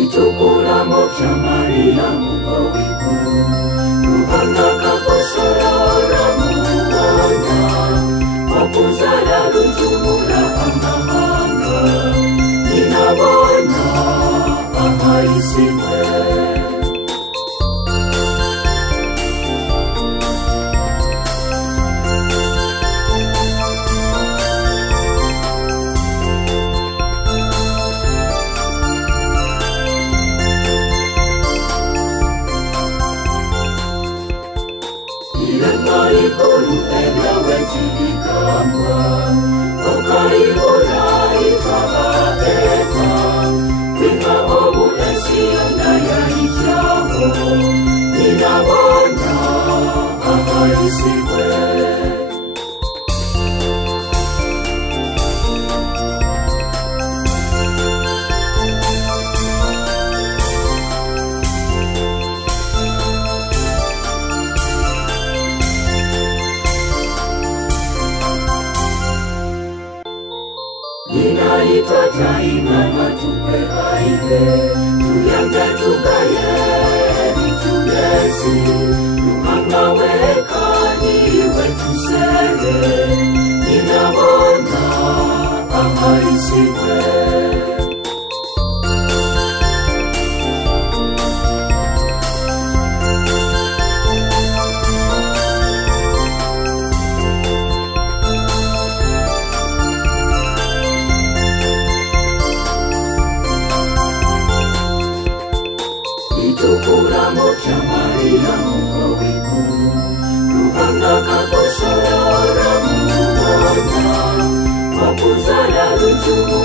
Itukula moja Maria mukowiku Ruhanga kakosorora muwana Wakuzala rujumula amahanga Ninabona ahaisiwe Ikulu enawe chibikamba Okaibora itababeta Kwika obu esiana ya ichamo Ninabona ahaisiwe Inaitata imama tupe haile Tuyanga tukaye vitulezi Ruhanga wekani wetusere Ninabona ahaisiwe Itukula moja Maria mukowiku Ruhanga kakosorora muwana Wakuzala rujumula